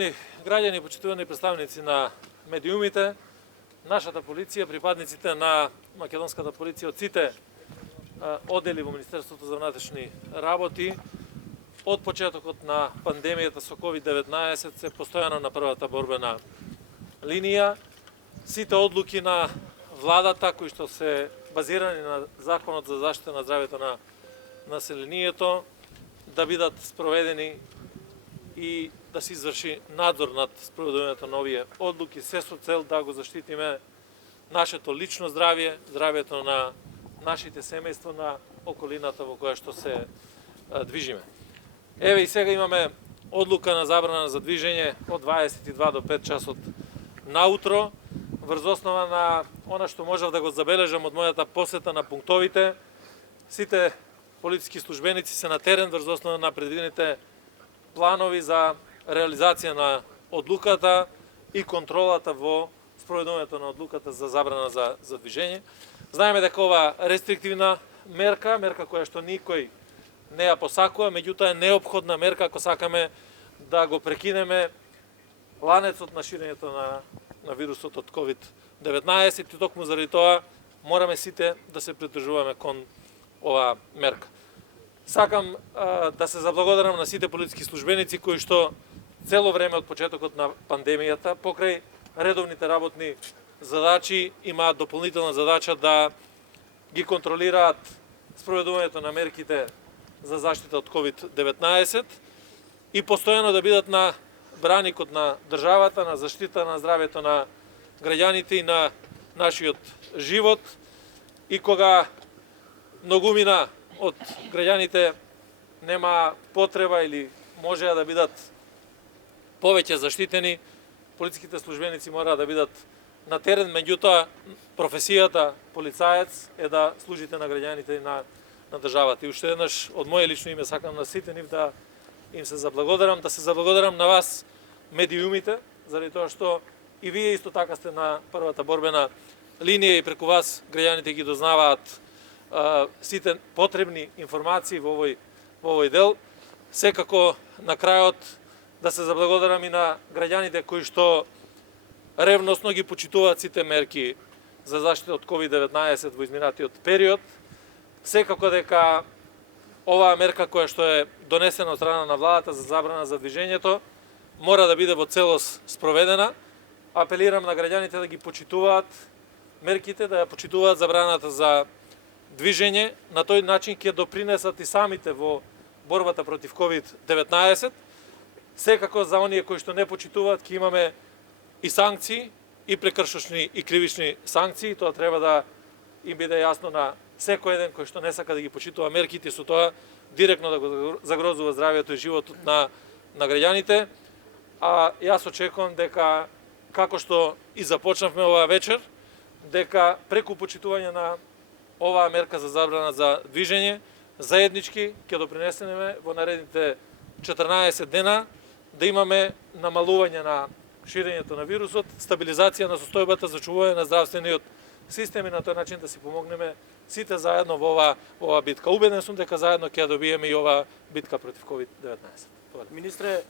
Граѓани, почитувани представници на медиумите, нашата полиција, припадниците на македонската полиција од сите оддели во Министерството за внатрешни работи, од почетокот на пандемијата со COVID-19 се постојано на првата борбена линија. Сите одлуки на владата, кои што се базирани на Законот за заштита на здравјето на населението, да бидат спроведени и да се изврши надзор над спроведувањето на овие одлуки, се со цел да го заштитиме нашето лично здравје, здравјето на нашите семејства, на околината во која што се движиме. Еве и сега имаме одлука на забрана за движење од 22 до 5 часот наутро, врз основа на она што можев да го забележам од мојата посета на пунктовите. Сите полициски службеници се на терен врз основа на предвидените планови за реализација на одлуката и контролата во спроведувањето на одлуката за забрана за движење. Знаеме дека ова рестриктивна мерка која што никој не ја посакува, меѓутоа е неопходна мерка ако сакаме да го прекинеме ланецот на ширењето на вирусот од COVID-19 и токму заради тоа мораме сите да се придржуваме кон оваа мерка. Сакам да се заблагодарам на сите полициски службеници кои што цело време од почетокот на пандемијата, покрај редовните работни задачи, имаат дополнителна задача да ги контролираат спроведувањето на мерките за заштита од COVID-19 и постојано да бидат на браникот на државата, на заштита на здравјето на граѓаните и на нашиот живот. И кога многумина од граѓаните нема потреба или можеа да бидат повеќе заштитени, полициските службеници мора да бидат на терен, меѓутоа професијата полицаец е да служите на граѓаните и на државата. И уште еднаш од моје лично име сакам на сите нив да им се заблагодарам, да се заблагодарам на вас медиумите, заради тоа што и вие исто така сте на првата борбена линија и преку вас граѓаните ги дознаваат сите потребни информации во овој дел. Секако на крајот да се заблагодарам и на граѓаните кои што ревносно ги почитуваат сите мерки за заштита од COVID-19 во изминатиот период. Секако дека оваа мерка која што е донесена од страна на владата за забрана за движењето мора да биде во целост спроведена. Апелирам на граѓаните да ги почитуваат мерките, да ја почитуваат забраната за движење, на тој начин ќе допринесат и самите во борбата против COVID-19. Секако за оние кои што не почитуваат ќе имаме и санкции, и прекршочни и кривични санкции. Тоа треба да им биде јасно на секој еден кој што не сака да ги почитува мерките, со тоа директно да го загрозува здравјето и животот на граѓаните. А јас очекувам дека, како што и започнавме оваа вечер, дека преку почитување на оваа мерка за забрана за движење, заеднички ќе допринесеме во наредните 14 дена да имаме намалување на ширењето на вирусот, стабилизација на состојбата, зачувување на здравствениот систем и на тој начин да си помогнеме сите заедно во оваа битка. Убеден сум дека заедно ќе ја добиеме и оваа битка против COVID-19. Министре,